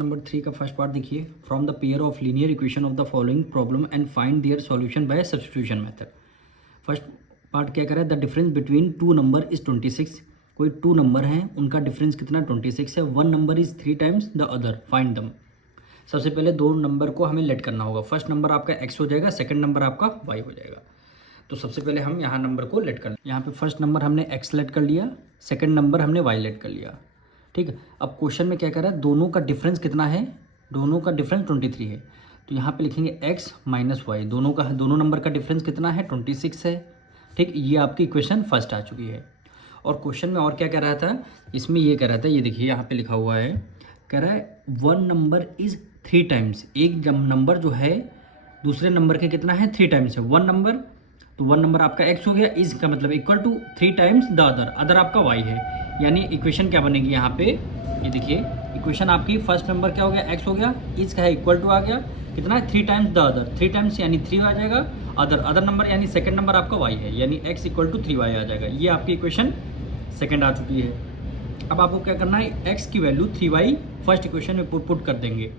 Number 3 का first part देखिए, from the pair of linear equation of the following problem and find their solution bye substitution method. First part क्या करें, the difference between two number is 26। कोई to number हैं, उनका difference कितना 26 है। One number is 3 times the other, find them. सबसे पहले दो नंबर को हमें लेट करना होगा। फर्स्ट नंबर आपका x हो जाएगा, सेकंड नंबर आपका y हो जाएगा। तो सबसे पहले हम यहाँ नंबर को लेट कर, यहाँ पे फर्स्ट नंबर हमने x लेट कर लिया, सेकंड नंबर हमने y लेट कर लिया। ठीक है, अब क्वेश्चन में क्या कर रहा है, दोनों का डिफरेंस कितना है, दोनों का डिफरेंस 23 है। तो यहाँ पे लिखेंगे x माइनस वाई, दोनों नंबर का डिफरेंस कितना है 26 है। ठीक, ये आपकी इक्वेशन फर्स्ट आ चुकी है। और क्वेश्चन में और क्या कह रहा था, इसमें ये कह रहा था, ये देखिए यहाँ पे लिखा हुआ है, कह रहा है वन नंबर इज 3 टाइम्स। एक जब नंबर जो है दूसरे नंबर के कितना है 3 टाइम्स है। वन नंबर, तो वन नंबर आपका x हो गया, इज का मतलब equal to 3 times the other, other आपका y है। यानी इक्वेशन क्या बनेगी यहाँ पे, ये देखिए इक्वेशन आपकी फर्स्ट नंबर क्या हो गया x हो गया, इज का है इक्वल टू आ गया कितना है 3 टाइम्स द अदर, 3 टाइम्स यानी 3 आ जाएगा, अदर नंबर यानी सेकंड नंबर आपका y है, यानी x इक्वल टू 3y आ जाएगा। ये आपकी इक्वेशन सेकंड आ चुकी है। अब आपको क्या करना है, x की वैल्यू 3y फर्स्ट इक्वेशन में पुट कर देंगे।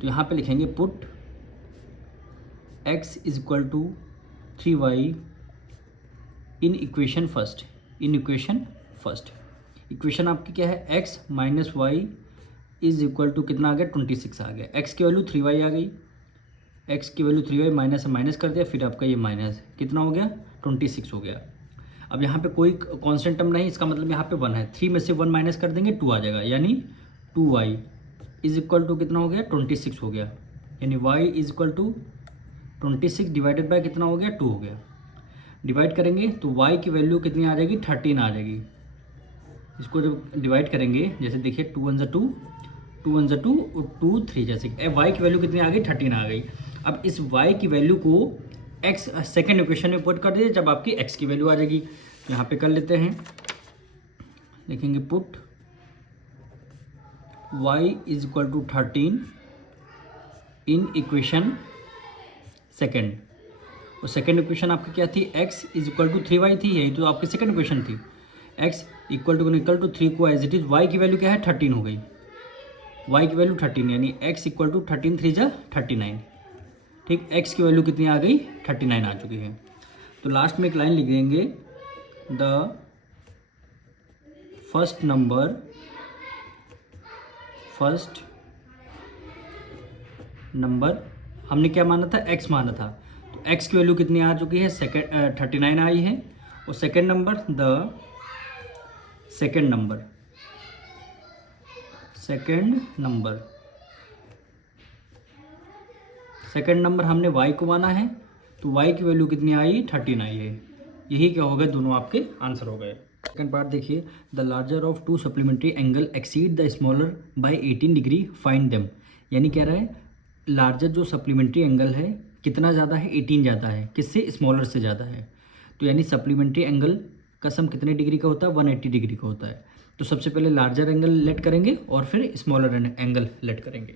तो यहाँ पे लिखेंगे put x is equal to 3y in equation first, in equation first. Equation आपकी क्या है, x minus y is equal to कितना आ गया 26 आ गया। x की वैल्यू 3y आ गई, x की वैल्यू 3y माइनस से माइनस कर दिया, फिर आपका ये माइनस कितना हो गया 26 हो गया। अब यहाँ पे कोई कांस्टेंट टर्म नहीं, इसका मतलब यहाँ पे 1 है, 3 में से 1 माइनस कर देंगे 2 आ जाएगा, यानी 2y इज इक्वल टू कितना हो गया 26 हो गया। यानी y is equal to 26 divided by कितना हो गया 2 हो गया। डिवाइड करेंगे तो y की वैल्यू कितनी आ जाएगी 13 आ जाएगी। इसको जब डिवाइड करेंगे, जैसे देखिए 2 1 2, 2 1 2 और 2 3, जैसे y की वैल्यू कितनी आ गई 13 आ गई। अब इस y की वैल्यू को x सेकेंड इक्वेशन में पुट कर दीजिए, जब आपकी x की वैल्यू आ जाएगी। यहाँ पे कर लेते हैं, लिखेंगे put y is equal to 13 in equation second. और सेकेंड इक्वेशन आपकी क्या थी, x is equal to 3y थी, यही तो आपकी सेकेंड इक्वेशन थी। x इक्वल टू 3 को एज इट इज, y की वैल्यू क्या है 13 हो गई, y की वैल्यू 13, यानी x इक्वल टू 13 3 जा 39। ठीक, x की वैल्यू कितनी आ गई 39 आ चुकी है। तो लास्ट में एक लाइन लिख देंगे, द फर्स्ट नंबर हमने क्या माना था, x माना था, तो x की वैल्यू कितनी आ चुकी है 39 आई है। और second number, the second number हमने y को माना है, तो y की वैल्यू कितनी आई 13 आई है। यही क्या हो गए, दोनों आपके आंसर हो गए। सेकंड पार्ट देखिए, the larger of to supplementary angle exceed the smaller by 18 degree, find them. यानी कह रहा है लार्जर जो सप्लीमेंट्री एंगल है कितना ज़्यादा है 18 ज़्यादा है, किससे, स्मॉलर से ज़्यादा है। तो यानी सप्लीमेंट्री एंगल का सम कितने डिग्री का होता है 180 डिग्री का होता है। तो सबसे पहले लार्जर एंगल लेट करेंगे और फिर स्मॉलर एंगल लेट करेंगे।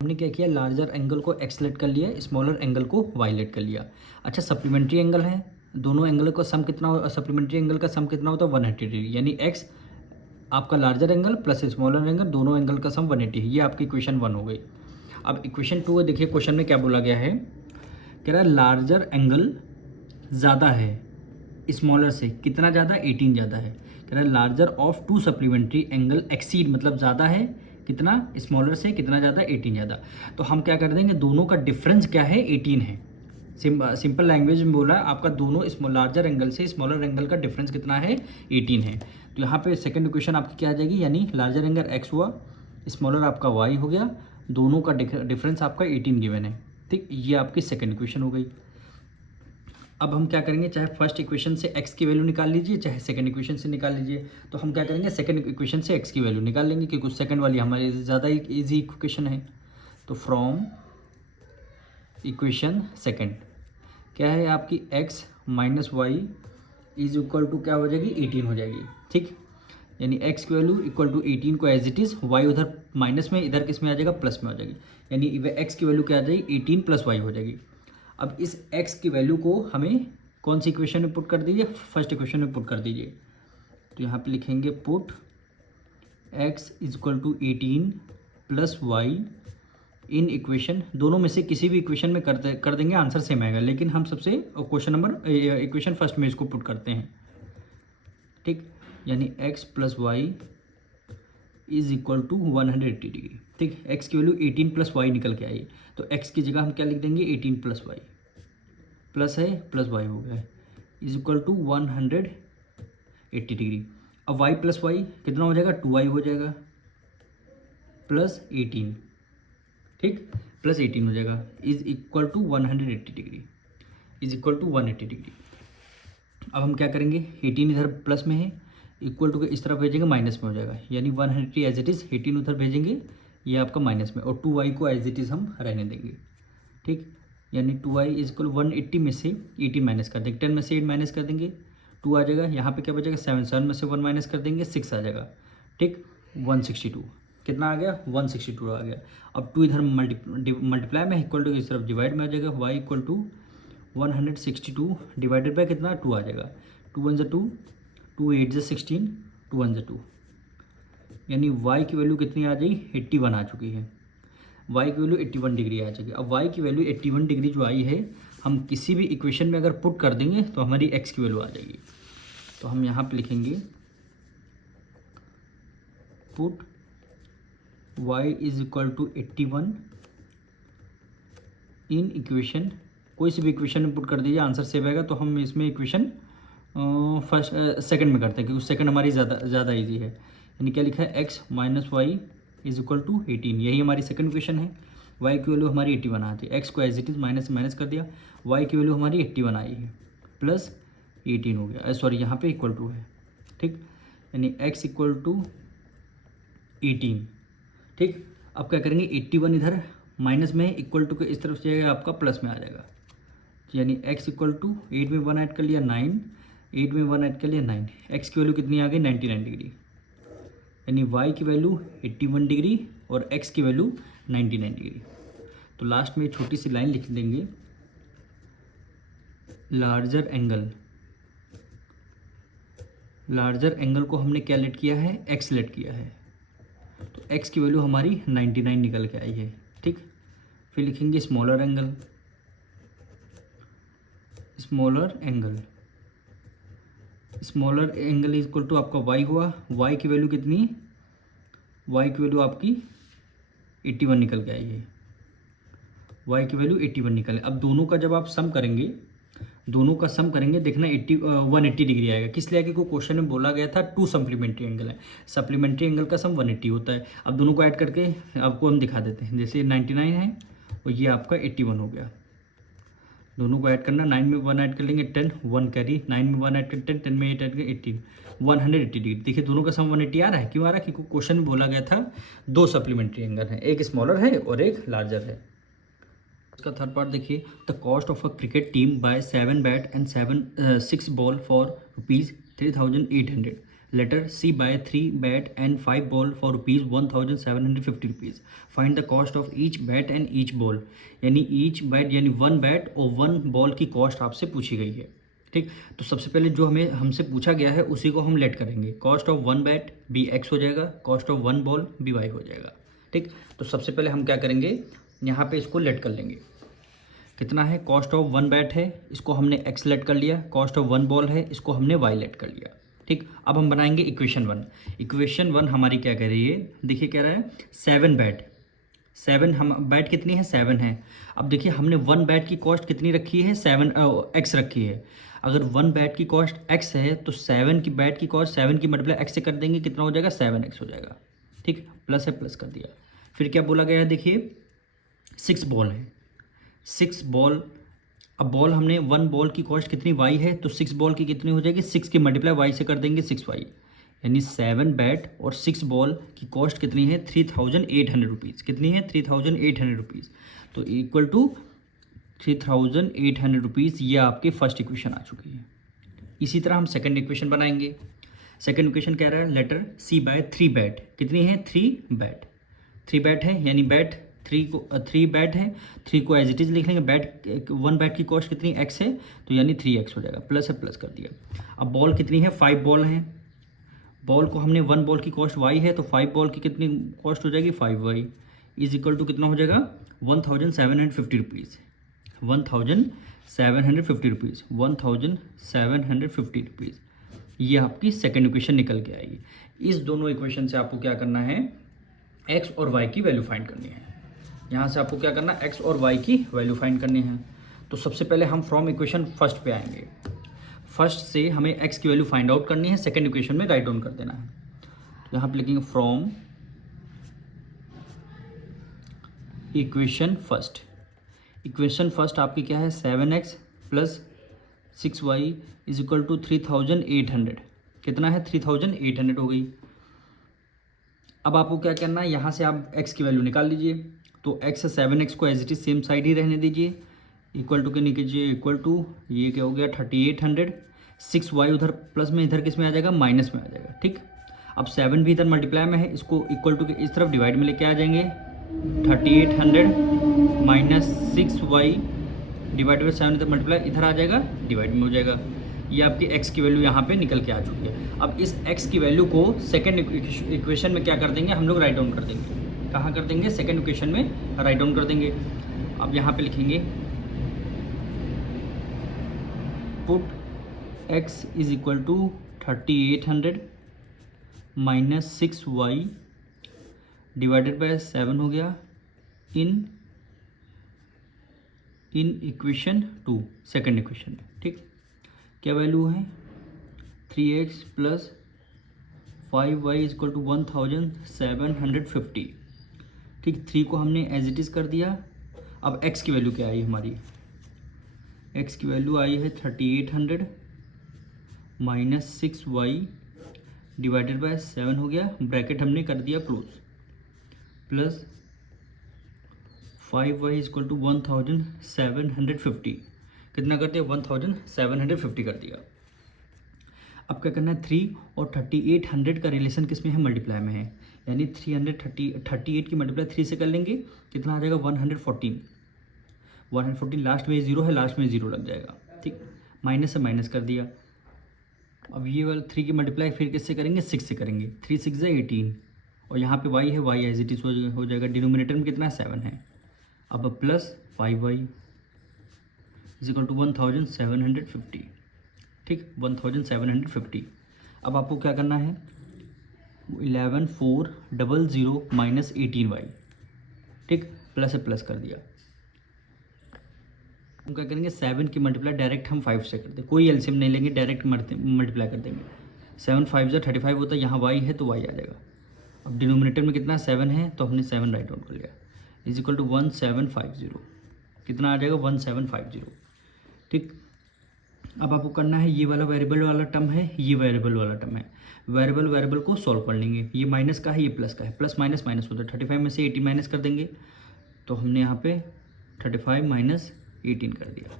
हमने क्या किया, लार्जर एंगल को x लेट कर लिया, स्मॉलर एंगल को y लेट कर लिया। अच्छा, सप्लीमेंट्री एंगल है, दोनों एंगल का सम कितना हो, सप्लीमेंट्री एंगल का सम कितना होता है 180 डिग्री, यानी x आपका larger angle plus smaller angle, दोनों एंगल का सम 180 है। ये आपकी इक्वेशन 1 हो गई। अब इक्वेशन 2 है, देखिए क्वेश्चन में क्या बोला गया है, कह रहा है लार्जर एंगल ज़्यादा है स्मॉलर से, कितना ज़्यादा 18 ज़्यादा है। कह रहा है larger of to supplementary angle exceed, मतलब ज़्यादा है कितना, स्मॉलर से कितना ज़्यादा 18 ज़्यादा। तो हम क्या कर देंगे, दोनों का डिफरेंस क्या है 18 है। सिंपल लैंग्वेज में बोला आपका, दोनों लार्जर एंगल से स्मॉलर एंगल का डिफरेंस कितना है 18 है। तो यहाँ पे सेकंड इक्वेशन आपकी क्या आ जाएगी, यानी लार्जर एंगल x हुआ, स्मॉलर आपका y हो गया, दोनों का डिफरेंस आपका 18 गिवन है। ठीक, ये आपकी सेकंड इक्वेशन हो गई। अब हम क्या करेंगे, चाहे फर्स्ट इक्वेशन से x की वैल्यू निकाल लीजिए, चाहे सेकंड इक्वेशन से निकाल लीजिए। तो हम क्या करेंगे, सेकंड इक्वेशन से x की वैल्यू निकाल लेंगे, क्योंकि सेकंड वाली हमारे ज़्यादा इजी इक्वेशन है। तो फ्रॉम इक्वेशन सेकंड क्या है आपकी, x minus y is equal to क्या हो जाएगी 18 हो जाएगी। ठीक, यानी x की वैल्यू इक्वल टू 18 को एज इट इज़, y उधर माइनस में, इधर किस में आ जाएगा प्लस में आ जाएगी, यानी x की वैल्यू क्या आ जाएगी 18 प्लस y हो जाएगी। अब इस x की वैल्यू को हमें कौन सी इक्वेशन में पुट कर दीजिए, फर्स्ट इक्वेशन में पुट कर दीजिए। तो यहाँ पे लिखेंगे put x is equal to 18 plus y in equation, दोनों में से किसी भी इक्वेशन में कर देंगे, आंसर सेम आएगा, लेकिन हम सबसे क्वेश्चन नंबर इक्वेशन फर्स्ट में इसको पुट करते हैं, ठीक। यानी x plus y is equal to 180 degree, ठीक। x की वैल्यू 18 प्लस वाई निकल के आई, तो x की जगह हम क्या लिख देंगे 18 प्लस वाई, प्लस है प्लस वाई हो गया इज इक्वल टू 180 डिग्री। अब y प्लस वाई कितना हो जाएगा 2y हो जाएगा प्लस 18, ठीक, प्लस 18 हो जाएगा is equal to 180 degree, is equal to 180 degree. अब हम क्या करेंगे 18 इधर प्लस में है, इक्वल टू के इस तरफ भेजेंगे माइनस में हो जाएगा, यानी 180 एज इट इज़, 18 उधर भेजेंगे ये आपका माइनस में, और 2y को एज इट इज़ हम रहने देंगे, ठीक। यानी 2y इज इक्वल 180 में से 18 माइनस कर देंगे, 10 में से 8 माइनस कर देंगे 2 आ जाएगा, यहाँ पे क्या बचेगा 7, 7 में से 1 माइनस कर देंगे 6 आ जाएगा, ठीक। 162 कितना आ गया 162 आ गया। अब 2 इधर मल्टीप्लाई में, इक्वल टू इस तरफ डिवाइड में आ जाएगा, y equal to 162 divided by कितना 2 आ जाएगा, 2 1 2, 2 8 16, 2 1 2, यानी y की वैल्यू कितनी आ जाएगी 81 आ चुकी है, y की वैल्यू 81 डिग्री आ चुकी है। अब y की वैल्यू 81 डिग्री जो आई है, हम किसी भी इक्वेशन में अगर पुट कर देंगे तो हमारी x की वैल्यू आ जाएगी। तो हम यहाँ पे लिखेंगे put y is equal to 81 in equation, कोई सी भी इक्वेशन में पुट कर दीजिए आंसर सेव आएगा। तो हम इसमें इक्वेशन फर्स्ट सेकंड में करते हैं, क्योंकि सेकंड हमारी ज़्यादा ईजी है। यानी क्या लिखा है x minus y is equal to 18, यही हमारी सेकंड इक्वेशन है। y की वैल्यू हमारी 81 आती है, x को एज इट इज़ माइनस से माइनस कर दिया, y की वैल्यू हमारी 81 आई है, प्लस 18 हो गया, सॉरी यहाँ पे इक्वल टू है, ठीक। यानी x इक्वल टू 18, ठीक। अब क्या करेंगे 81 इधर माइनस में, इक्वल टू के इस तरफ से आपका प्लस में आ जाएगा, यानी x इक्वल टू 8 में 1 ऐड कर लिया 9, 8 में 1 ऐड कर लिया 9, x की वैल्यू कितनी आ गई 99 डिग्री, यानी y की वैल्यू 81 डिग्री और x की वैल्यू 99 डिग्री। तो लास्ट में छोटी सी लाइन लिख देंगे, लार्जर एंगल को हमने क्या लेट किया है x लेट किया है, तो x की वैल्यू हमारी 99 निकल के आई है, ठीक। फिर लिखेंगे smaller angle is equal to आपका y हुआ, y की वैल्यू कितनी, y की वैल्यू आपकी 81 निकल के आई है, y की वैल्यू 81 निकल है। अब दोनों का जब आप सम करेंगे, देखना 180 डिग्री आएगा, किस लिए? क्योंकि क्वेश्चन में बोला गया था 2 सप्लीमेंट्री एंगल है, सप्लीमेंट्री एंगल का सम 180 होता है। अब दोनों को ऐड करके आपको हम दिखा देते हैं, जैसे 99 है और ये आपका 81 हो गया, दोनों को ऐड करना, 9 में 1 ऐड कर लेंगे 10, 1 कैरी, 9 में 1 ऐड कर 10, 10 में 8 ऐड कर 18, 180 डिग्री। देखिए दोनों का सम 180 आ रहा है, क्यों आ रहा है? क्योंकि क्वेश्चन में बोला गया था 2 सप्लीमेंट्री एंगल है, एक स्मॉलर है और एक लार्जर है। इसका थर्ड पार्ट देखिए, the cost of a cricket team by 7 bat and 6 ball for ₹3,800, later C by 3 bat and 5 ball for ₹1,750, find the cost of each bat and each ball, यानी each bat यानी 1 bat और 1 ball की cost आपसे पूछी गई है, ठीक। तो सबसे पहले जो हमसे पूछा गया है उसी को हम लेट करेंगे, कॉस्ट ऑफ 1 बैट भी x हो जाएगा, कॉस्ट ऑफ 1 बॉल भी y हो जाएगा, ठीक। तो सबसे पहले हम क्या करेंगे, यहाँ पे इसको लेट कर लेंगे, कितना है, कॉस्ट ऑफ 1 बैट है, इसको हमने x लेट कर लिया, कॉस्ट ऑफ 1 बॉल है, इसको हमने y लेट कर लिया, ठीक। अब हम बनाएंगे इक्वेशन 1 हमारी क्या कह रही है, देखिए कह रहा है 7 बैट, 7 हम बैट कितनी है 7 है। अब देखिए हमने 1 बैट की कॉस्ट कितनी रखी है 7 x रखी है, अगर 1 बैट की कॉस्ट x है तो 7 की बैट की कॉस्ट 7 की मल्टीप्लाई x से कर देंगे, कितना हो जाएगा 7x हो जाएगा, ठीक। प्लस है, प्लस कर दिया। फिर क्या बोला गया है, देखिए 6 बॉल है, 6 बॉल, अब बॉल हमने 1 बॉल की कॉस्ट कितनी y है, तो 6 बॉल की कितनी हो जाएगी, 6 की मल्टीप्लाई y से कर देंगे 6y, यानी 7 बैट और 6 बॉल की कॉस्ट कितनी है 3,800 रुपीज़, कितनी है 3,800 रुपीज़, तो इक्वल टू 3,800 रुपीज़, ये आपकी फर्स्ट इक्वेशन आ चुकी है। इसी तरह हम सेकंड इक्वेशन बनाएंगे, सेकंड इक्वेशन कह रहा है लेटर C by 3 बैट, कितनी है 3 बैट है, यानी बैट 3 बैट है, 3 को एज इट इज़ लिख लेंगे, बैट 1 बैट की कॉस्ट कितनी x है, तो यानी 3x हो जाएगा, प्लस है, प्लस कर दिया। अब बॉल कितनी है 5 बॉल हैं, बॉल को हमने 1 बॉल की कॉस्ट y है, तो 5 बॉल की कितनी कॉस्ट हो जाएगी 5y इज इक्वल टू कितना हो जाएगा 1750 रुपीज़, 1750 रुपीज़, 1750 रुपीज़। ये आपकी सेकेंड इक्वेशन निकल के आएगी। इस दोनों इक्वेशन से आपको क्या करना है, x और y की वैल्यू फाइंड करनी है। यहाँ से आपको क्या करना है, x और y की वैल्यू फाइंड करनी है। तो सबसे पहले हम फ्रॉम इक्वेशन फर्स्ट पे आएंगे। फर्स्ट से हमें x की वैल्यू फाइंड आउट करनी है, सेकेंड इक्वेशन में राइट डाउन कर देना है। तो यहाँ पे लिखेंगे from equation first. Equation first आपकी क्या है, 7x plus 6y is equal to 3800। कितना है, 3800 हो गई। अब आपको क्या करना है, यहाँ से आप x की वैल्यू निकाल लीजिए। तो x से 7x को as it is same side ही रहने दीजिए, इक्वल टू के नीचे इक्वल टू ये क्या हो गया 3800। 6y उधर प्लस में, इधर किस में आ जाएगा, माइनस में आ जाएगा। ठीक, अब 7 भी इधर मल्टीप्लाई में है, इसको इक्वल टू के इस तरफ डिवाइड में लेके आ जाएंगे। 3800 माइनस 6y डिवाइड बाई 7 इधर मल्टीप्लाई इधर आ जाएगा, डिवाइड में हो जाएगा। ये आपकी x की वैल्यू यहाँ पे निकल के आ चुकी है। अब इस x की वैल्यू को सेकेंड इक्वेशन में क्या कर देंगे, हम लोग राइट डाउन कर देंगे। कहाँ कर देंगे, सेकेंड इक्वेशन में राइट डाउन कर देंगे। अब यहाँ पे लिखेंगे put x is equal to 3800 minus 6y divided by 7 हो गया इन इक्वेशन 2, सेकेंड इक्वेशन में। ठीक, क्या वैल्यू है 3x plus 5y is equal to 1750। ठीक, 3 को हमने एज इट इज़ कर दिया। अब x की वैल्यू क्या आई हमारी, x की वैल्यू आई है 3800 माइनस 6y डिवाइडेड बाय 7 हो गया, ब्रैकेट हमने कर दिया close, plus 5y is equal to 1750। कितना कर दिया, 1750 कर दिया। अब क्या करना है, 3 और 3800 का रिलेशन किस में है, मल्टीप्लाई में है। यानी 38 की मल्टीप्लाई 3 से कर लेंगे, कितना आ जाएगा 114। लास्ट में 0 है, लास्ट में 0 लग जाएगा। ठीक, माइनस से माइनस कर दिया। अब ये वाला 3 की मल्टीप्लाई फिर किससे करेंगे, 6 से करेंगे। 3 6 है 18, और यहाँ पे y है, y एज इट इज हो जाएगा। डिनोमिनेटर में कितना है, 7 है। अब plus 5y is equal to 1750। ठीक, 1750। अब आपको क्या करना है, 11400 माइनस 18y। ठीक, प्लस से प्लस कर दिया। हम क्या करेंगे, 7 की मल्टीप्लाई डायरेक्ट हम 5 से कर दें, कोई एलसीएम नहीं लेंगे, डायरेक्ट मल्टीप्लाई कर देंगे। 7 5 जो 35 होता है, यहाँ y है तो y आ जाएगा। अब डिनोमिनेटर में कितना 7 है, तो हमने 7 राइट डाउन कर लिया, इज इक्वल टू 1750। कितना आ जाएगा 1750। ठीक, अब आपको करना है, ये वाला वेरिएबल वाला टर्म है, ये वेरिएबल वाला टर्म है। वेरिएबल को सॉल्व कर लेंगे। ये माइनस का है, ये प्लस का है, प्लस माइनस माइनस होता है। 35 में से 18 माइनस कर देंगे, तो हमने यहाँ पे 35 माइनस 18 कर दिया।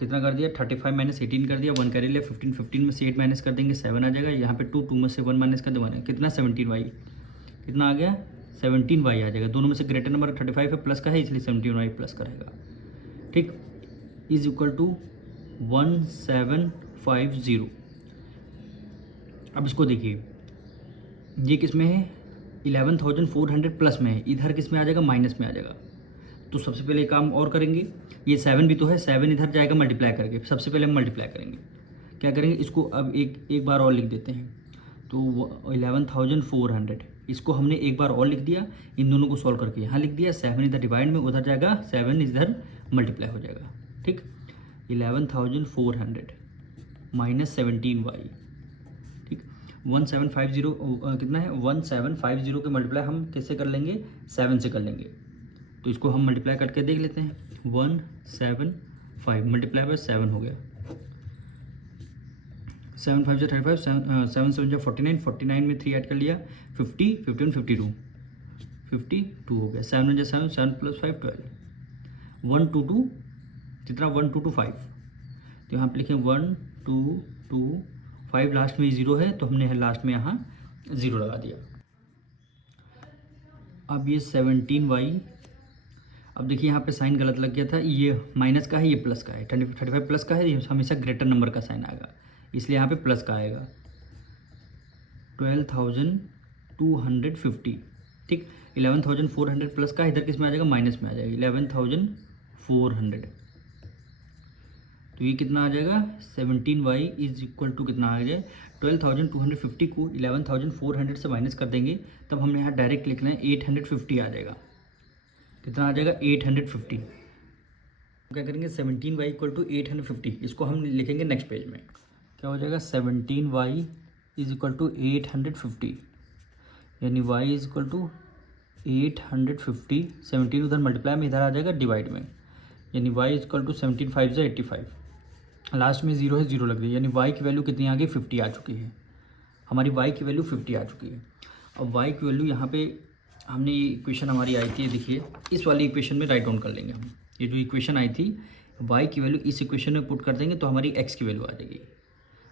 कितना कर दिया, 35 माइनस 18 कर दिया। 1 कर लिया, 15 में से 8 माइनस कर देंगे, 7 आ जाएगा। यहाँ पे 2 में से 1 माइनस कर देंगे, कितना 17y। कितना आ गया, 17y आ जाएगा। दोनों में से ग्रेटर नंबर 35 है, प्लस का है, इसलिए 17y प्लस का रहेगा। ठीक, इज इक्वल टू 1750। अब इसको देखिए, ये किस में है, 11400 प्लस में है, इधर किस में आ जाएगा, माइनस में आ जाएगा। तो सबसे पहले काम और करेंगे, ये 7 भी तो है, 7 इधर जाएगा मल्टीप्लाई करके। सबसे पहले हम मल्टीप्लाई करेंगे, क्या करेंगे, इसको अब एक बार और लिख देते हैं। तो 11400, इसको हमने एक बार और लिख दिया, इन दोनों को सॉल्व करके यहाँ लिख दिया। 7 इधर डिवाइड में उधर जाएगा, 7 इधर मल्टीप्लाई हो जाएगा। ठीक, 11400 माइनस 17y। ठीक, 1750 कितना है, 1750 के मल्टीप्लाई हम किससे कर लेंगे, 7 से कर लेंगे। तो इसको हम मल्टीप्लाई करके देख लेते हैं। 175 मल्टीप्लाई बाय 7 हो गया, 7 5 35, 7 7 49, 49 में 3 ऐड कर लिया, 50 51 52 हो गया। 7 7 7 प्लस 5 12, 1 2 2 कितना, 1 2 2 5। तो यहाँ पे लिखें 1 2 2 5, लास्ट में 0 है, तो हमने लास्ट में यहाँ 0 लगा दिया। अब ये 17y, अब देखिए यहाँ पे साइन गलत लग गया था, ये माइनस का है, ये प्लस का है। 35 प्लस का है, ये हमेशा ग्रेटर नंबर का साइन आएगा, इसलिए यहाँ पे प्लस का आएगा। 12,250, ठीक। 11,400 प्लस का इधर किस में आ जाएगा, माइनस में आ जाएगा, 11,400। तो ये कितना आ जाएगा, 17y इज इक्वल टू कितना आ जाए, 12,250 को 11,400 से माइनस कर देंगे, तब हमने यहाँ डायरेक्ट लिखना है 850 आ जाएगा। कितना आ जाएगा, 850। क्या करेंगे, 17y इक्वल टू 850, इसको हम लिखेंगे नेक्स्ट पेज में। क्या हो जाएगा, 17y इज इक्वल टू 850, यानी y इज इक्वल टू 850, 17 उधर मल्टीप्लाई में, इधर आ जाएगा डिवाइड में, यानी y इज इक्वल टू 17 5 से 85, लास्ट में 0 है, 0 लग गई, यानी y की वैल्यू कितनी आ गई, 50 आ चुकी है। हमारी y की वैल्यू 50 आ चुकी है। अब y की वैल्यू यहाँ पे हमने ये इक्वेशन हमारी आई थी, देखिए इस वाली इक्वेशन में राइट डाउन कर लेंगे हम। ये जो इक्वेशन आई थी, y की वैल्यू इस इक्वेशन में पुट कर देंगे तो हमारी x की वैल्यू आ जाएगी,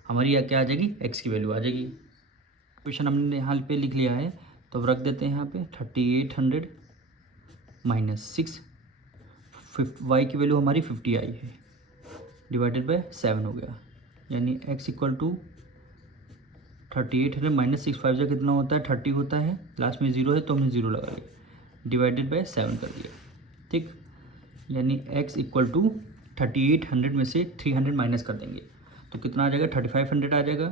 हमारी क्या आ जाएगी, x की वैल्यू आ जाएगी। इक्वेशन हमने यहाँ पे लिख लिया है, तो अब रख देते हैं यहाँ पे 3800 माइनस 6, y की वैल्यू हमारी 50 आई है, डिवाइडेड बाय 7 हो गया, यानी x इक्वल टू 3800 माइनस 6, 5 से कितना होता है, 30 होता है, लास्ट में 0 है तो हमने 0 लगा लिया, डिवाइडेड बाय 7 कर दिया, ठीक। यानी x इक्वल टू 3800 में से 300 माइनस कर देंगे तो कितना आ जाएगा, 3500 आ जाएगा।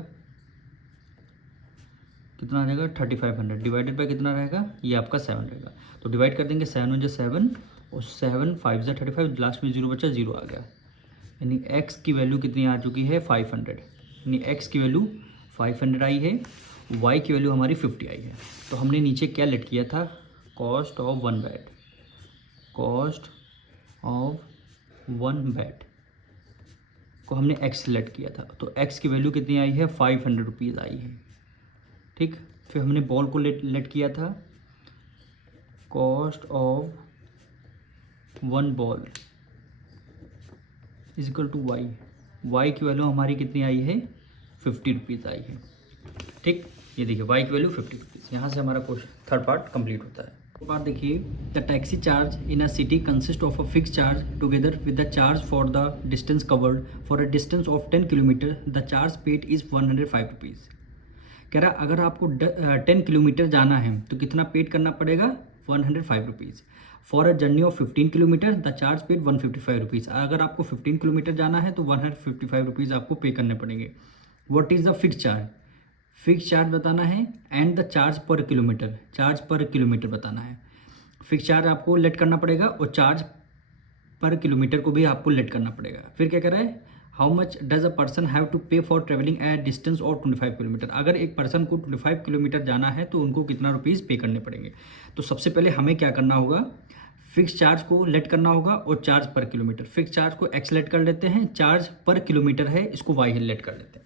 कितना आ जाएगा, 3500 डिवाइडेड बाय कितना रहेगा, ये आपका 7 रहेगा, तो डिवाइड कर देंगे, 7 1 7 और 7 5 से 35, लास्ट में 0 बचा, 0 आ गया, यानी x की वैल्यू कितनी आ चुकी है, 500, यानी x की वैल्यू 500 आई है, y की वैल्यू हमारी 50 आई है। तो हमने नीचे क्या लेट किया था, cost of 1 bed, cost of 1 bed को हमने x सेलेक्ट किया था, तो x की वैल्यू कितनी आई है, 500 रुपीज़ आई है, ठीक। फिर हमने बॉल को लेट किया था, cost of 1 ball is equal to y की वैल्यू हमारी कितनी आई है, 50 रुपीज़ आई है, ठीक। ये देखिए y की वैल्यू 50 रुपीज़, यहाँ से हमारा क्वेश्चन थर्ड पार्ट कंप्लीट होता है। बात देखिए, the taxi charge in a city consist of a fix charge together with the charge for the distance covered for a distance of 10 kilometre, the charge paid is 105 rupees. कह रहा अगर आपको 10 kilometre जाना है तो कितना पेड करना पड़ेगा, 105 rupees. For a journey of 15 kilometre the charge paid 155 rupees. अगर आपको 15 किलोमीटर जाना है तो 155 रुपीज़ आपको पे करने पड़ेंगे। What is the fix charge, fix charge बताना है, एंड द चार्ज पर किलोमीटर, चार्ज पर किलोमीटर बताना है। फिक्स चार्ज आपको लेट करना पड़ेगा और चार्ज पर किलोमीटर को भी आपको लेट करना पड़ेगा। फिर क्या कह रहा है, how much does a person have to pay for travelling at distance of 25 kilometre. अगर एक पर्सन को 25 किलोमीटर जाना है तो उनको कितना रुपीज़ पे करने पड़ेंगे। तो सबसे पहले हमें क्या करना होगा, फिक्स चार्ज को लेट करना होगा और चार्ज पर किलोमीटर। फिक्स चार्ज को एक्स लेट कर लेते हैं, चार्ज पर किलोमीटर है इसको वाई लेट कर लेते हैं।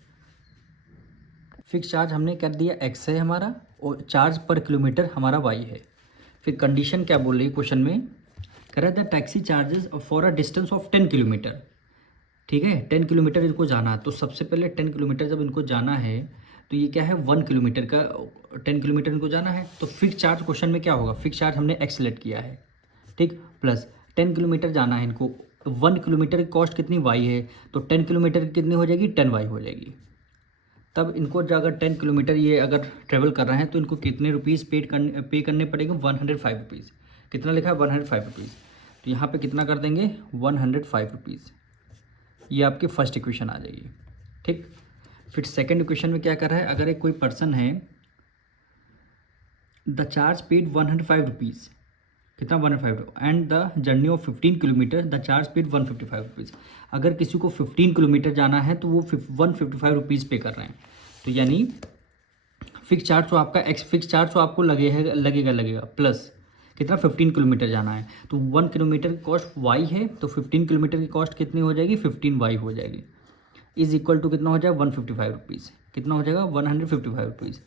फिक्स चार्ज हमने कर दिया एक्स है हमारा और चार्ज पर किलोमीटर हमारा वाई है। फिर कंडीशन क्या बोल रही है क्वेश्चन में, कह रहा है the taxi charges for a distance of 10 kilometre. ठीक है, 10 किलोमीटर इनको जाना है, तो सबसे पहले 10 किलोमीटर जब इनको जाना है तो ये क्या है 1 किलोमीटर का, 10 किलोमीटर इनको जाना है। तो फिक्स चार्ज क्वेश्चन में क्या होगा, फिक्स चार्ज हमने एक्स सेलेक्ट किया है, ठीक, प्लस 10 किलोमीटर जाना है इनको, 1 किलोमीटर की कॉस्ट कितनी वाई है, तो 10 किलोमीटर की कितनी हो जाएगी, 10 वाई हो जाएगी। तब इनको अगर 10 किलोमीटर ये अगर ट्रेवल कर रहे हैं तो इनको कितने रुपीज़ पे करने पड़ेंगे, 105 रुपीज़। कितना लिखा है, 105 रुपीज़। तो यहाँ पे कितना कर देंगे, 105 रुपीज़। ये आपकी फर्स्ट इक्वेशन आ जाएगी, ठीक। फिर सेकंड इक्वेशन में क्या कर रहा है, अगर एक कोई पर्सन है, द चार्ज पेड 105 रुपीज़, कितना 105, and the journey of 15 kilometre the charge paid 155 rupees. अगर किसी को 15 किलोमीटर जाना है तो वो 155 रुपीज़ पे कर रहे हैं। तो यानी फिक्स चार्ज तो आपका फिक्स चार्ज तो आपको लगेगा प्लस कितना 15 किलोमीटर जाना है, तो 1 किलोमीटर की कॉस्ट वाई है, तो 15 किलोमीटर की कॉस्ट कितनी हो जाएगी, 15 वाई हो जाएगी, इज इक्वल टू कितना हो जाएगा 155 रुपीज़। कितना हो जाएगा 155 रुपीज़।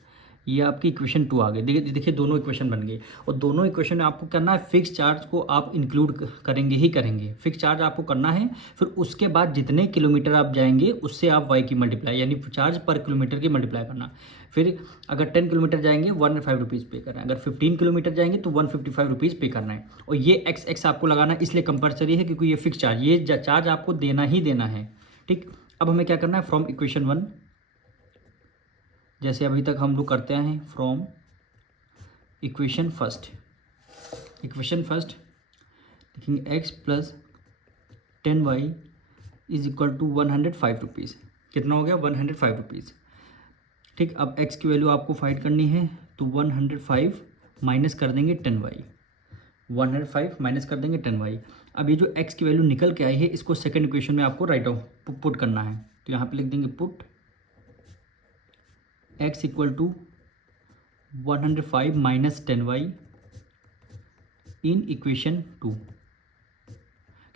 ये आपकी इक्वेशन 2 आ गई। देखिए दोनों इक्वेशन बन गई, और दोनों इक्वेशन में आपको करना है फिक्स चार्ज को आप इंक्लूड करेंगे ही करेंगे। फिक्स चार्ज आपको करना है, फिर उसके बाद जितने किलोमीटर आप जाएंगे उससे आप वाई की मल्टीप्लाई, यानी चार्ज पर किलोमीटर की मल्टीप्लाई करना। फिर अगर 10 किलोमीटर जाएंगे 105 रुपीज़ पे करना है, अगर 15 किलोमीटर जाएंगे तो 155 रुपीज़ पे करना है। और ये एक्स आपको लगाना इसलिए कंपलसरी है क्योंकि ये फिक्स चार्ज, ये चार्ज आपको देना ही देना है, ठीक। अब हमें क्या करना है, फ्रॉम इक्वेशन 1 जैसे अभी तक हम लोग करते हैं फ्रॉम इक्वेशन फर्स्ट लिखेंगे X plus 10y is equal to 105 rupees. कितना हो गया? 105 रुपीज़। ठीक, अब x की वैल्यू आपको फाइंड करनी है, तो 105 माइनस कर देंगे 10y, 105 माइनस कर देंगे 10y। अब ये जो x की वैल्यू निकल के आई है इसको सेकंड इक्वेशन में आपको राइट ऑफ पुट करना है, तो यहाँ पे लिख देंगे put x equal to 105 minus 10y in equation 2,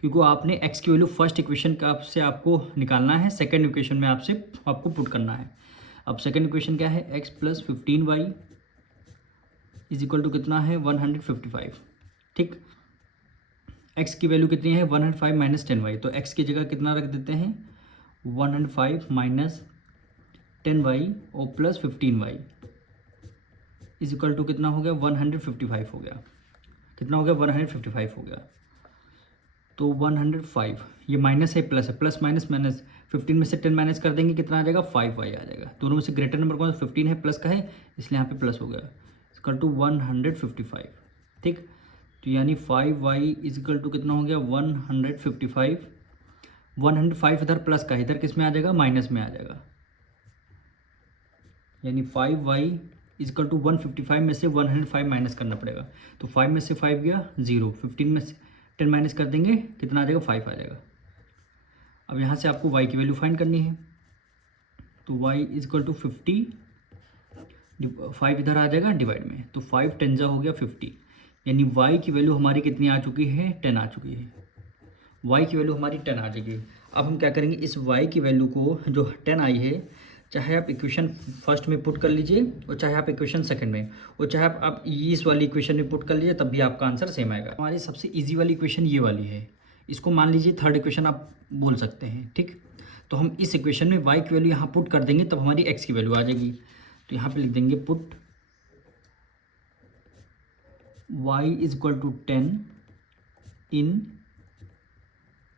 क्योंकि आपने x की वैल्यू फर्स्ट इक्वेशन का से आपको निकालना है, सेकंड इक्वेशन में आपको पुट करना है। अब सेकंड इक्वेशन क्या है? x plus 15y is equal to कितना है? 155। ठीक, x की वैल्यू कितनी है? 105 माइनस 10y, तो x की जगह कितना रख देते हैं? 105 माइनस 10y और plus 15y is equal to कितना हो गया? 155 हो गया। कितना हो गया? 155 हो गया। तो 105, ये माइनस है प्लस है, प्लस माइनस माइनस, 15 में से 10 माइनस कर देंगे, कितना आ जाएगा? 5y आ जाएगा। दोनों में से ग्रेटर नंबर कौन सा? 15 है, प्लस का है, इसलिए यहाँ पे प्लस हो गया, इक्वल टू 155। ठीक, तो यानी 5y इक्वल टू कितना हो गया? 155। 105 इधर प्लस का, इधर किस में आ जाएगा? माइनस में आ जाएगा, यानी 5y इक्वल टू 155 में से 105 माइनस करना पड़ेगा, तो 5 में से 5 गया 0, 15 में से 10 माइनस कर देंगे, कितना आ जाएगा? 5 आ जाएगा। अब यहाँ से आपको y की वैल्यू फाइंड करनी है, तो y इक्वल टू 50, 5 इधर आ जाएगा डिवाइड में, तो 5 10 जा हो गया 50, यानी y की वैल्यू हमारी कितनी आ चुकी है? 10 आ चुकी है। y की वैल्यू हमारी 10 आ जाएगी। अब हम क्या करेंगे, इस y की वैल्यू को जो 10 आई है, चाहे आप इक्वेशन फर्स्ट में पुट कर लीजिए और चाहे आप इक्वेशन सेकंड में, और चाहे आप इस वाली इक्वेशन में पुट कर लीजिए, तब भी आपका आंसर सेम आएगा। हमारी सबसे इजी वाली इक्वेशन ये वाली है, इसको मान लीजिए थर्ड इक्वेशन आप बोल सकते हैं। ठीक, तो हम इस इक्वेशन में y की वैल्यू यहाँ पुट कर देंगे, तब हमारी x की वैल्यू आ जाएगी। तो यहाँ पे लिख देंगे put y is equal to 10 in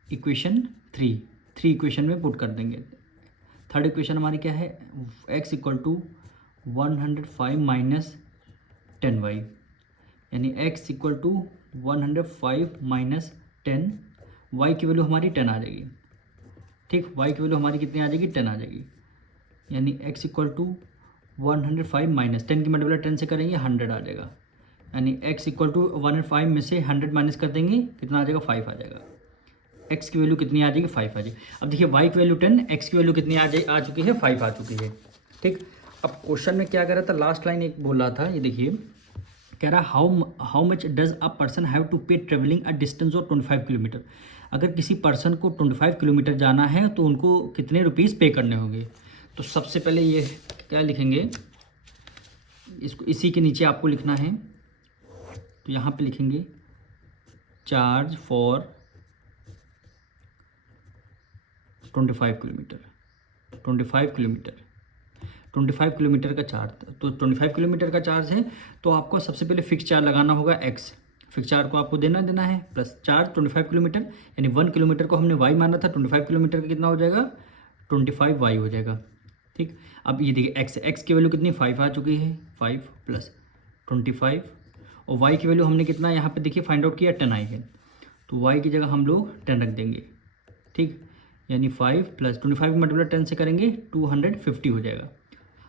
equation 3 equation में पुट कर देंगे। थर्ड इक्वेशन हमारी क्या है? x equal to 105 minus 10y, यानी x equal to 105 minus 10, y की वैल्यू हमारी 10 आ जाएगी। ठीक, y की वैल्यू हमारी कितनी आ जाएगी? 10 आ जाएगी, यानी x इक्वल टू 105 माइनस 10 की मल्टीप्लाई 10 से करेंगे 100 आ जाएगा, यानी x इक्वल टू 105 में से 100 माइनस कर देंगे, कितना आ जाएगा? 5 आ जाएगा। x की वैल्यू कितनी आ जाएगी? 5 आ जाएगी। अब देखिए y की वैल्यू 10, x की वैल्यू कितनी आ चुकी है? 5 आ चुकी है। ठीक, अब क्वेश्चन में क्या कर रहा था? लास्ट लाइन एक बोल रहा था, ये देखिए, कह रहा how much does a person have to pay travelling a distance of 25 kilometre. अगर किसी पर्सन को 25 किलोमीटर जाना है तो उनको कितने रुपीज़ पे करने होंगे? तो सबसे पहले ये क्या लिखेंगे, इसको इसी के नीचे आपको लिखना है, तो यहाँ पे लिखेंगे चार्ज फॉर 25 किलोमीटर का चार्ज। तो 25 किलोमीटर का चार्ज है, तो आपको सबसे पहले फिक्स चार्ज लगाना होगा x, फिक्स चार्ज को आपको देना है, प्लस चार्ज 25 किलोमीटर, यानी 1 किलोमीटर को हमने y माना था, 25 किलोमीटर का कितना हो जाएगा? 25y हो जाएगा। ठीक, अब ये देखिए x की वैल्यू कितनी? 5 आ चुकी है, 5 प्लस 25, और y की वैल्यू हमने कितना यहाँ पे देखिए फाइंड आउट किया? 10 आई है, तो y की जगह हम लोग 10 रख देंगे। ठीक, यानी 5 प्लस 25 मल्टीप्लाई 10 से करेंगे 250 हो जाएगा।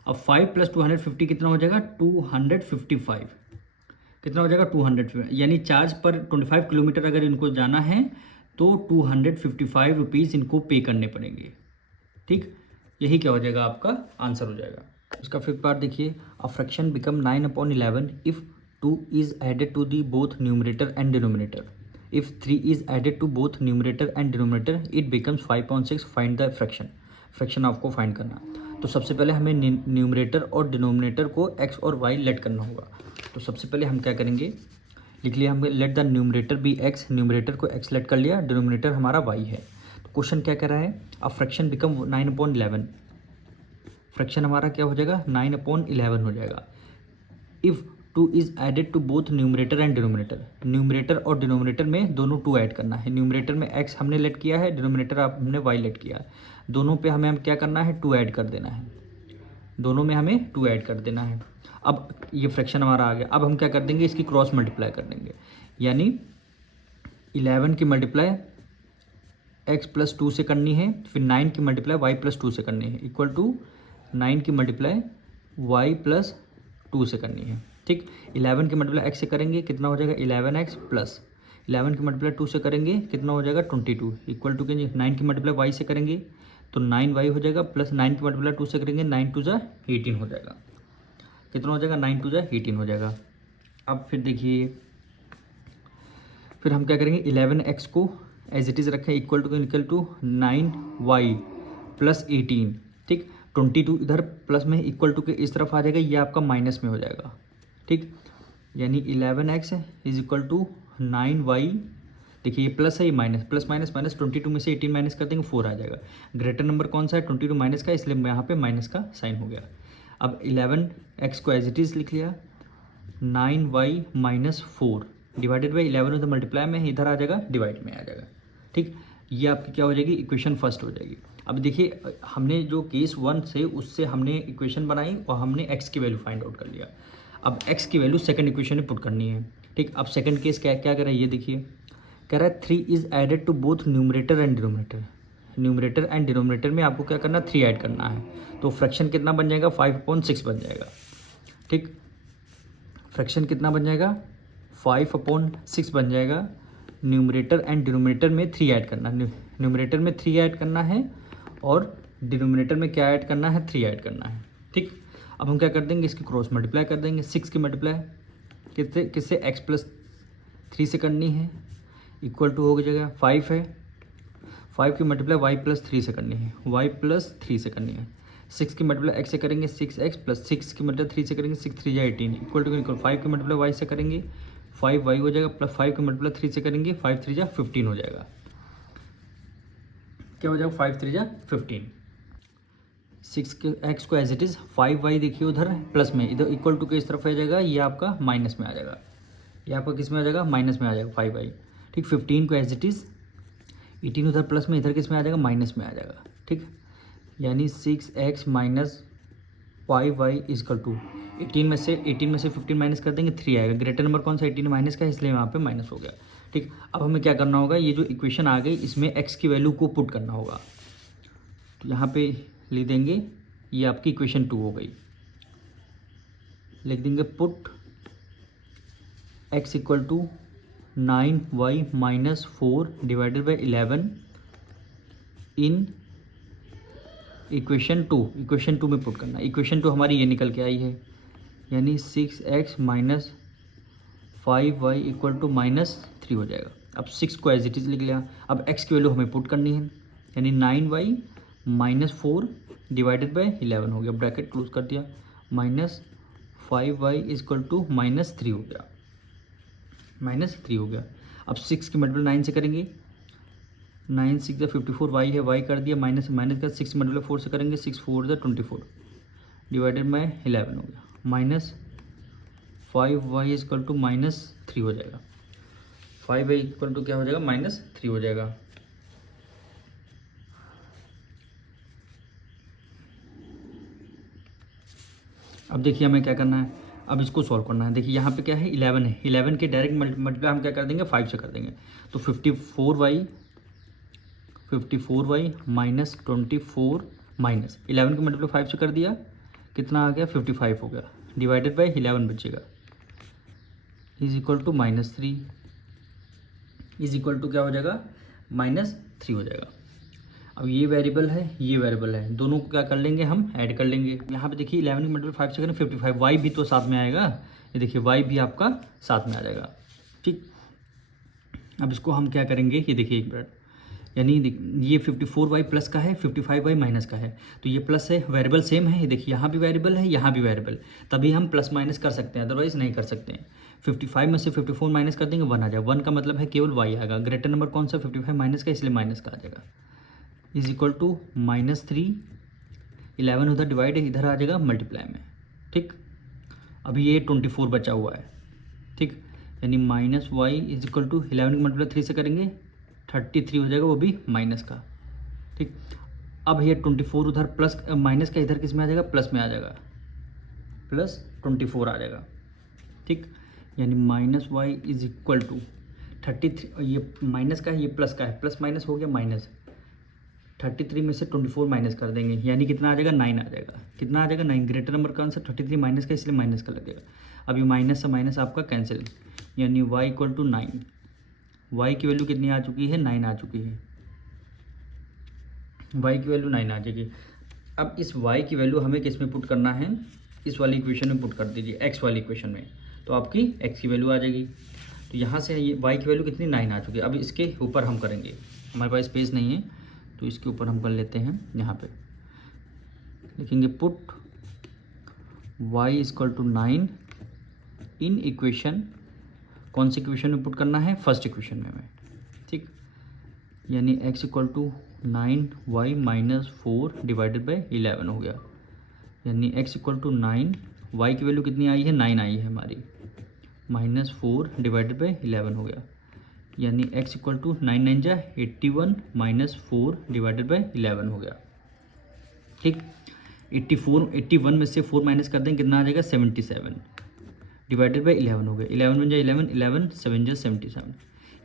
अब 5 प्लस 250 कितना हो जाएगा? 255। कितना हो जाएगा? 250, यानी चार्ज पर 25 किलोमीटर अगर इनको जाना है तो 255 रुपीज़ इनको पे करने पड़ेंगे। ठीक, यही क्या हो जाएगा? आपका आंसर हो जाएगा। इसका फिफ्थ पार्ट देखिए, a fraction become 9/11 if 2 is added to the both numerator and denominator. If 3 is added to both numerator and denominator, it becomes 5/6. Find the fraction. Fraction आपको फाइंड करना। तो सबसे पहले हमें न्यूमरेटर और डिनोमिनेटर को x और y लेट करना होगा। तो सबसे पहले हम क्या करेंगे, लिख लिया हमने let the numerator be x, numerator को x लेट कर लिया, डिनोमिनेटर हमारा y है। तो क्वेश्चन क्या कह रहा है? अब फ्रैक्शन बिकम 9/11, फ्रैक्शन हमारा क्या हो जाएगा? 9/11 हो जाएगा। If 2 is added to both numerator and denominator, numerator और डिनोमिनेटर में दोनों 2 ऐड करना है। न्यूमरेटर में x हमने लेट किया है, डिनोमिनेटर हमने y लेट किया है, दोनों पे हमें क्या करना है? 2 ऐड कर देना है। दोनों में हमें 2 ऐड कर देना है। अब ये फ्रैक्शन हमारा आ गया। अब हम क्या कर देंगे, इसकी क्रॉस मल्टीप्लाई कर देंगे, यानी 11 की मल्टीप्लाई x + 2 से करनी है, फिर 9 की मल्टीप्लाई y + 2 से करनी है, इक्वल टू 9 की मल्टीप्लाई y + 2 से करनी है। ठीक, 11 की मल्टीप्लाई x से करेंगे कितना हो जाएगा 11x प्लस 11 की मल्टीप्लाई 2 से करेंगे कितना हो जाएगा 22, इक्वल टू 9 की मल्टीप्लाई y से करेंगे तो 9y हो जाएगा, प्लस 9 की मल्टीप्लाई 2 से करेंगे 9 × 2 = 18 हो जाएगा। कितना हो जाएगा 9 × 2 = 18 हो जाएगा। अब फिर देखिए, फिर हम क्या करेंगे 11x को एज इट इज़ रखें, इक्वल टू 9y + 18। ठीक, 22 इधर प्लस में इक्वल टू के इस तरफ आ जाएगा, ये आपका माइनस में हो जाएगा। ठीक, यानी 11x = 9y, देखिए ये प्लस है, ये माइनस, प्लस माइनस माइनस, 22 में से 18 माइनस कर देंगे 4 आ जाएगा। ग्रेटर नंबर कौन सा है 22 माइनस का, इसलिए यहाँ पे माइनस का साइन हो गया। अब 11x को एज इट इज़ लिख लिया, 9y - 4 डिवाइडेड बाई 11 उधर मल्टीप्लाई में है, इधर आ जाएगा डिवाइड में आ जाएगा। ठीक, ये आपकी क्या हो जाएगी, इक्वेशन फर्स्ट हो जाएगी। अब देखिए हमने जो केस 1 से उससे हमने इक्वेशन बनाई और हमने x की वैल्यू फाइंड आउट कर लिया। अब x की वैल्यू सेकंड इक्वेशन में पुट करनी है। ठीक, अब सेकंड केस क्या क्या कर रहा है, ये देखिए कह रहा है 3 is added to both numerator and denominator. Numerator and denominator में आपको क्या करना है 3 ऐड करना है, तो फ्रैक्शन कितना बन जाएगा 5/6 बन जाएगा। ठीक, फ्रैक्शन कितना बन जाएगा 5/6 बन जाएगा। न्यूमरेटर एंड डिनोमिनेटर में 3 ऐड करना है, न्यूमरेटर में 3 ऐड करना है और डिनोमिनेटर में क्या ऐड करना है 3 ऐड करना है। ठीक, अब हम क्या कर देंगे, इसकी क्रॉस मल्टीप्लाई कर देंगे। 6 की मल्टीप्लाई किससे x + 3 से करनी है, इक्वल टू हो जाएगा 5 है, 5 की मल्टीप्लाई y + 3 से करनी है, y + 3 से करनी है। 6 की मल्टीप्लाई x से करेंगे 6x प्लस 6 की मल्टीप्लाई 3 से करेंगे 6 × 3 = 18, इक्वल टू 5 की मल्टीप्लाई y से करेंगे 5y हो जाएगा, प्लस 5 की मल्टीप्लाई 3 से करेंगे 5 × 3 = 15 हो जाएगा। क्या हो जाएगा 5 × 3 = 15। 6x को एज इट इज़ 5y देखिए उधर प्लस में, इधर इक्वल टू के इस तरफ आ जाएगा, ये आपका माइनस में आ जाएगा, ये आपका किस में आ जाएगा माइनस में आ जाएगा 5y। ठीक, 15 को एज इट इज़ 18 उधर प्लस में, इधर किस में आ जाएगा माइनस में आ जाएगा। ठीक, यानी 6x - 5y = 18 में से 15 माइनस कर देंगे 3 आएगा। ग्रेटर नंबर कौन सा 18 माइनस का, इसलिए यहाँ पे माइनस हो गया। ठीक, अब हमें क्या करना होगा, ये जो इक्वेशन आ गई इसमें x की वैल्यू को पुट करना होगा, तो यहाँ पे लिख देंगे, ये आपकी इक्वेशन 2 हो गई। लिख देंगे put x = 9y - 4 divided by 11 in equation 2। Equation 2 में पुट करना, इक्वेशन 2 हमारी ये निकल के आई है, यानी 6x - 5y = -3 हो जाएगा। अब 6 को एज इट इज़ लिख लिया। अब x की वैल्यू हमें पुट करनी है, यानी 9y - 4 डिवाइडेड बाई 11 हो गया, ब्रैकेट क्लोज कर दिया, -5y = -3 हो गया, -3 हो गया। अब 6 की मल्टीप्लाई 9 से करेंगे, 9 × 6 = 54, y है y कर दिया, माइनस माइनस का 6 मल्टीप्लाई 4 से करेंगे 6 × 4 = 24 डिवाइडेड बाई 11 हो गया, -5y = -3 हो जाएगा। 5y = क्या हो जाएगा -3 हो जाएगा। अब देखिए हमें क्या करना है, अब इसको सॉल्व करना है। देखिए यहाँ पे क्या है 11 है, 11 के डायरेक्ट मल्टीप्लाई हम क्या कर देंगे 5 से कर देंगे, तो 54y -24 माइनस 11 की मल्टीप्लाई 5 से कर दिया, कितना आ गया 55 हो गया, डिवाइडेड बाई 11 बचेगा, = -3 क्या हो जाएगा -3 हो जाएगा। अब ये वेरिएबल है, ये वेरिएबल है, दोनों को क्या कर लेंगे हम ऐड कर लेंगे। यहाँ पे देखिए 11 की मल्टीप्लाई 5 से करें 55, y भी तो साथ में आएगा, ये देखिए y भी आपका साथ में आ जाएगा। ठीक, अब इसको हम क्या करेंगे, ये देखिए एक मिनट, यानी ये 54y प्लस का है, 55y माइनस का है, तो ये प्लस है, वेरिएबल सेम है, ये देखिए यहाँ भी वेरिएबल है, यहाँ भी वेरिएबल, तभी हम प्लस माइनस कर सकते हैं, अदरवाइज नहीं कर सकते हैं। 55 में से 54 माइनस कर देंगे 1 आ जाएगा, 1 का मतलब है केवल y आएगा। ग्रेटर नंबर कौन सा 55 माइनस का, इसलिए माइनस का आ जाएगा, = -3। 11 उधर डिवाइड है, इधर आ जाएगा मल्टीप्लाई में। ठीक, अभी ये 24 बचा हुआ है। ठीक, यानी -y = 11 की मल्टीप्लाई 3 से करेंगे 33 हो जाएगा, वो भी माइनस का। ठीक, अब ये 24 उधर प्लस माइनस का इधर किस में आ जाएगा, प्लस में आ जाएगा, +24 आ जाएगा। ठीक, यानी -y इज इक्वल टू 33, ये माइनस का है ये प्लस का है, प्लस माइनस हो गया माइनस, 33 में से 24 माइनस कर देंगे, यानी कितना आ जाएगा, 9 आ जाएगा। कितना आ जाएगा, 9। ग्रेटर नंबर का आंसर 33 माइनस का, इसलिए माइनस का लगेगा। अब ये माइनस से माइनस आपका कैंसिल, यानी y इक्वल टू 9। y की वैल्यू कितनी आ चुकी है, 9 आ चुकी है। y की वैल्यू 9 आ जाएगी। अब इस y की वैल्यू हमें किस में पुट करना है, इस वाली इक्वेशन में पुट कर दीजिए, x वाली इक्वेशन में, तो आपकी x की वैल्यू आ जाएगी। तो यहाँ से ये y की वैल्यू कितनी, 9 आ चुकी है। अब इसके ऊपर हम करेंगे, हमारे पास स्पेस नहीं है तो इसके ऊपर हम कर लेते हैं, यहाँ पे लिखेंगे put y equal to 9 in equation, कौन सी इक्वेशन में पुट करना है, फर्स्ट इक्वेशन में हमें। ठीक, यानी x equal to 9y minus 4 divided by 11 हो गया, यानी x इक्वल टू 9, y की वैल्यू कितनी आई है, 9 आई है हमारी, -4 डिवाइडेड बाई 11 हो गया, यानी x इक्वल टू 9 9 जा 81 माइनस 4 डिवाइडेड बाई 11 हो गया। ठीक, 81 में से 4 माइनस कर दें, कितना आ जाएगा, 77 डिवाइडेड बाई 11 हो गया, 11 में जा 11, 11 7 जा 77,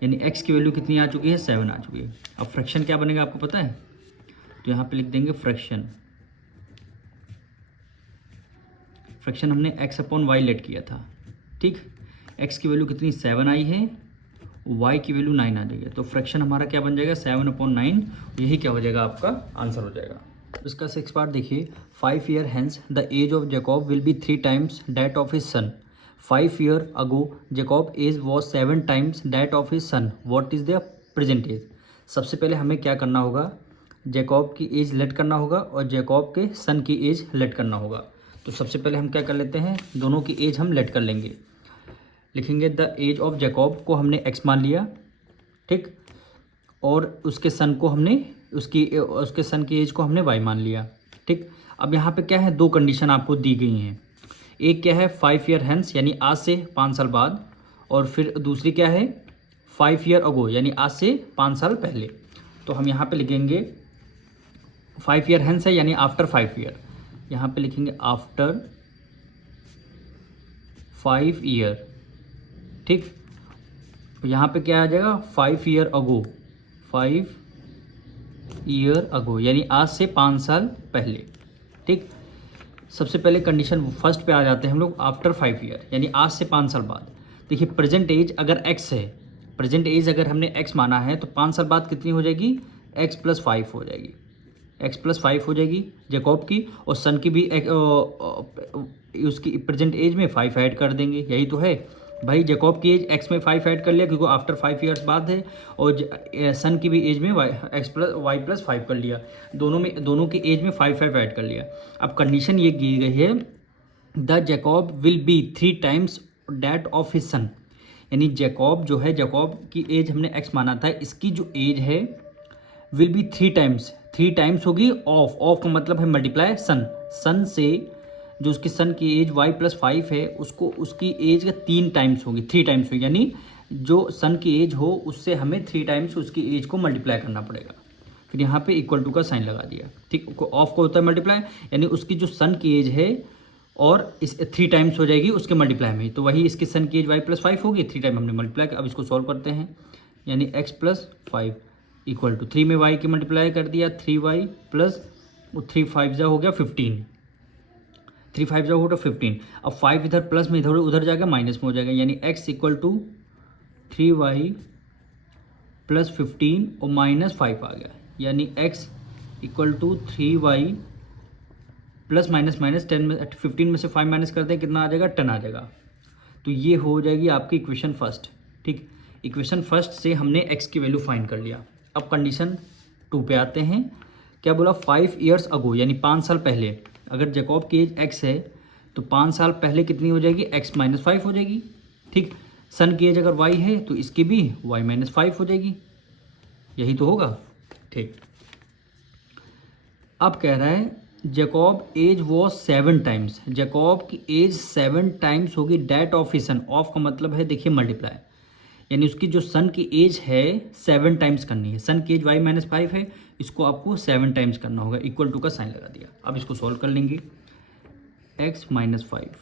यानी x की वैल्यू कितनी आ चुकी है, 7 आ चुकी है। अब फ्रैक्शन क्या बनेगा आपको पता है, तो यहाँ पे लिख देंगे फ्रैक्शन, फ्रैक्शन हमने x अपॉन वाई लेट किया था। ठीक, x की वैल्यू कितनी, 7 आई है, y की वैल्यू 9 आ जाएगी, तो फ्रैक्शन हमारा क्या बन जाएगा, 7/9, यही क्या हो जाएगा, आपका आंसर हो जाएगा। इसका 6 पार्ट देखिए, 5 year hence the age of Jacob will be 3 times that of his son. 5 year ago Jacob age was 7 times that of his son, what is the present age. सबसे पहले हमें क्या करना होगा, जैकब की एज लेट करना होगा और जैकब के सन की एज लेट करना होगा। तो सबसे पहले हम क्या कर लेते हैं, दोनों की एज हम लेट कर लेंगे। लिखेंगे द एज ऑफ जैकब को हमने x मान लिया, ठीक, और उसके सन को हमने उसके सन की एज को हमने y मान लिया। ठीक, अब यहाँ पे क्या है, 2 कंडीशन आपको दी गई हैं। एक क्या है 5 ईयर हेंस, यानी आज से 5 साल बाद, और फिर दूसरी क्या है 5 ईयर अगो, यानी आज से 5 साल पहले। तो हम यहाँ पे लिखेंगे 5 ईयर हेंस है, यानी आफ्टर 5 ईयर, यहाँ पे लिखेंगे आफ्टर 5 ईयर। ठीक, तो यहाँ पे क्या आ जाएगा 5 ईयर अगो, 5 ईयर अगो, यानी आज से 5 साल पहले। ठीक, सबसे पहले कंडीशन फर्स्ट पे आ जाते हैं हम लोग, आफ्टर 5 ईयर, यानी आज से 5 साल बाद। देखिए प्रेजेंट एज अगर x है, प्रेजेंट एज अगर हमने x माना है, तो 5 साल बाद कितनी हो जाएगी, x + 5 हो जाएगी, x + 5 हो जाएगी जैकब की, और सन की भी उसकी प्रेजेंट एज में 5 ऐड कर देंगे। यही तो है भाई, जैकब की एज x में 5 ऐड कर लिया क्योंकि आफ्टर 5 ईयर्स बाद है, और सन की भी एज में x + y + 5 कर लिया, दोनों की एज में 5 ऐड कर लिया। अब कंडीशन ये की गई है, the Jacob will be 3 times that of his सन, यानी जैकब जो है, जैकब की एज हमने x माना था, इसकी जो एज है विल बी 3 टाइम्स होगी ऑफ का मतलब है मल्टीप्लाई सन से, जो उसकी सन की एज y + 5 है, उसको उसकी एज का 3 टाइम्स होगी, 3 टाइम्स होगी, यानी जो सन की एज हो उससे हमें 3 टाइम्स उसकी एज को मल्टीप्लाई करना पड़ेगा। फिर यहाँ पे इक्वल टू का साइन लगा दिया। ठीक, ऑफ को होता है मल्टीप्लाई, यानी उसकी जो सन की एज है और इस 3 टाइम्स हो जाएगी उसके मल्टीप्लाई में, तो वही इसकी सन की एज y + 5 होगी, 3 टाइम हमने मल्टीप्लाई। अब इसको सॉल्व करते हैं, यानी x + 5 इक्वल टू 3 में y की मल्टीप्लाई कर दिया, 3y + 3 5 जा हो गया 15, 3 5 जा हो गया 15। अब 5 इधर प्लस में उधर जाएगा माइनस में हो जाएगा, यानी x इक्वल टू 3y + 15 और -5 आ गया, यानी x equal to 3y plus minus 10 में 15 में से 5 माइनस कर दें, कितना आ जाएगा, 10 आ जाएगा। तो ये हो जाएगी आपकी इक्वेशन फर्स्ट। ठीक, इक्वेशन फर्स्ट से हमने x की वैल्यू फाइंड कर लिया। अब कंडीशन 2 पे आते हैं, क्या बोला 5 ईयर्स अगो, यानी 5 साल पहले, अगर जैकब की एज x है तो 5 साल पहले कितनी हो जाएगी, x - 5 हो जाएगी। ठीक, सन की एज अगर y है तो इसकी भी y - 5 हो जाएगी, यही तो होगा। ठीक, अब कह रहा है Jacob age was 7 times, Jacob की एज 7 टाइम्स होगी that of his son, of का मतलब है देखिए मल्टीप्लाई, यानी उसकी जो सन की एज है 7 टाइम्स करनी है। सन की एज y-5 है, इसको आपको 7 टाइम्स करना होगा, इक्वल टू का साइन लगा दिया। अब इसको सॉल्व कर लेंगे। x-5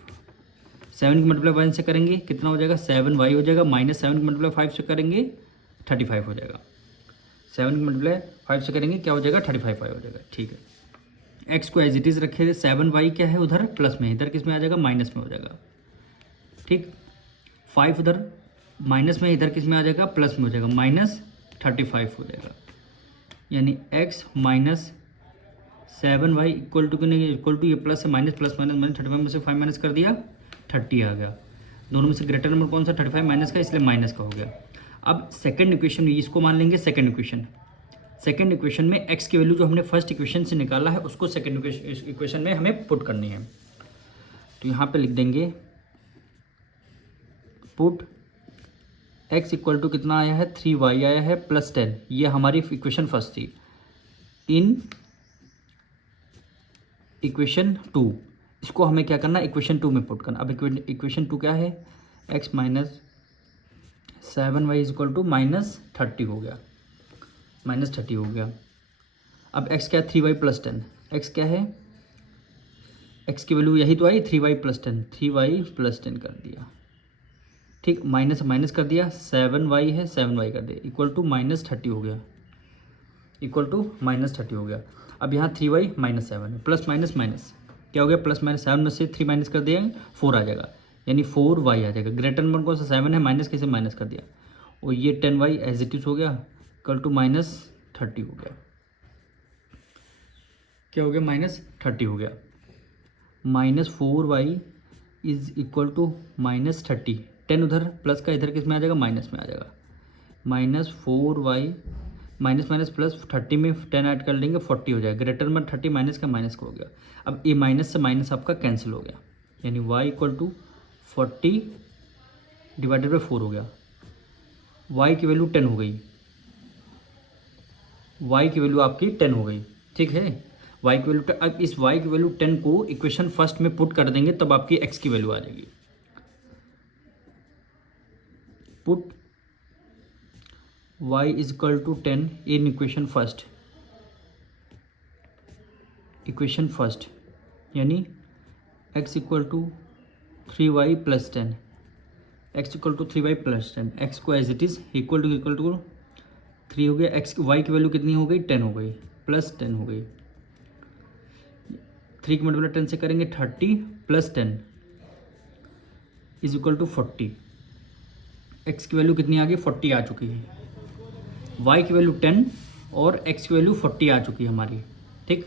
7 की मल्टीप्लाई 1 से करेंगे कितना हो जाएगा 7y हो जाएगा, -7 की मल्टीप्लाई 5 से करेंगे 35 हो जाएगा। 7 की मल्टीप्लाई 5 से करेंगे क्या हो जाएगा 35y हो जाएगा। ठीक है, x को एज इट इज़ रखे थे, 7y क्या है उधर प्लस में, इधर किस में आ जाएगा माइनस में हो जाएगा। ठीक, 5 उधर माइनस में, इधर किस में आ जाएगा प्लस में हो जाएगा, -35 हो जाएगा। यानी x minus 7y equal to ये प्लस है माइनस, प्लस माइनस माइनस 35 में से 5 माइनस कर दिया 30 आ गया। दोनों में से ग्रेटर नंबर कौन सा 35 माइनस का, इसलिए माइनस का हो गया। अब सेकंड इक्वेशन में इसको मान लेंगे सेकंड इक्वेशन। सेकंड इक्वेशन में x की वैल्यू जो हमने फर्स्ट इक्वेशन से निकाला है उसको सेकंड इक्वेशन में हमें पुट करनी है। तो यहाँ पे लिख देंगे पुट x इक्वल टू कितना आया है 3y आया है प्लस 10, ये हमारी इक्वेशन फर्स्ट थी। इन इक्वेशन 2 इसको हमें क्या करना है इक्वेशन 2 में पुट करना। अब इक्वेशन 2 क्या है x minus 7y is equal to -30 हो गया, -30 हो गया। अब x क्या है 3y प्लस 10, x क्या है x की वैल्यू यही तो आई 3y प्लस 10, 3y प्लस 10 कर दिया। ठीक, माइनस माइनस कर दिया, 7y है 7y कर दिया, इक्वल टू -30 हो गया, इक्वल टू -30 हो गया। अब यहाँ 3y -7 है, प्लस माइनस माइनस क्या हो गया प्लस माइनस, 7 में से 3 माइनस कर दिया 4 आ जाएगा, यानी 4y आ जाएगा। ग्रेटर नंबर कौन सा 7 है, माइनस कैसे माइनस कर दिया, और ये 10y एज इट इज हो गया, इक्वल टू -30 हो गया। क्या हो गया -30 हो गया। -4y इज इक्वल टू -30, 10 उधर प्लस का इधर किस में आ जाएगा माइनस में आ जाएगा, -4y माइनस माइनस प्लस 30 में 10 ऐड कर लेंगे 40 हो जाएगा। ग्रेटर नंबर 30 माइनस का माइनस का हो गया। अब ये माइनस से माइनस आपका कैंसिल हो गया, यानी y equal to 40 divided by 4 हो गया। y की वैल्यू 10 हो गई, y की वैल्यू आपकी 10 हो गई। ठीक है, y की वैल्यू, अब इस y की वैल्यू 10 को इक्वेशन फर्स्ट में पुट कर देंगे तब आपकी x की वैल्यू आ जाएगी। Put y is equal to 10 in equation first, यानी x equal to 3y plus 10, x equal to 3y plus 10, x को as it is equal to 3 हो गया। x y की वैल्यू कितनी हो गई 10 हो गई, प्लस 10 हो गई। 3 की मल्टीप्लाई 10 से करेंगे 30 plus 10 is equal to 40। x की वैल्यू कितनी आ गई 40 आ चुकी है, y की वैल्यू 10 और x की वैल्यू 40 आ चुकी है हमारी। ठीक,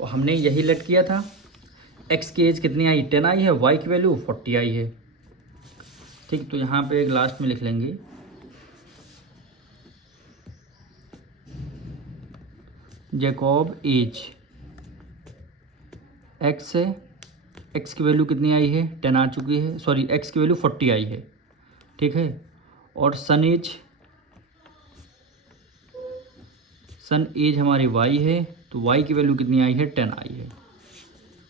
और हमने यही लेट किया था, x की एज कितनी आई 10 आई है, y की वैल्यू 40 आई है। ठीक, तो यहाँ पे एक लास्ट में लिख लेंगे जैकब एज x है, x की वैल्यू कितनी आई है 10 आ चुकी है, सॉरी x की वैल्यू 40 आई है। ठीक है, और सन एज हमारी y है, तो y की वैल्यू कितनी आई है 10 आई है।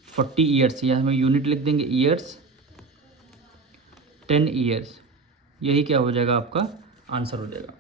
40 ईयर्स, या हमें यूनिट लिख देंगे ईयर्स, 10 ईयर्स, यही क्या हो जाएगा आपका आंसर हो जाएगा।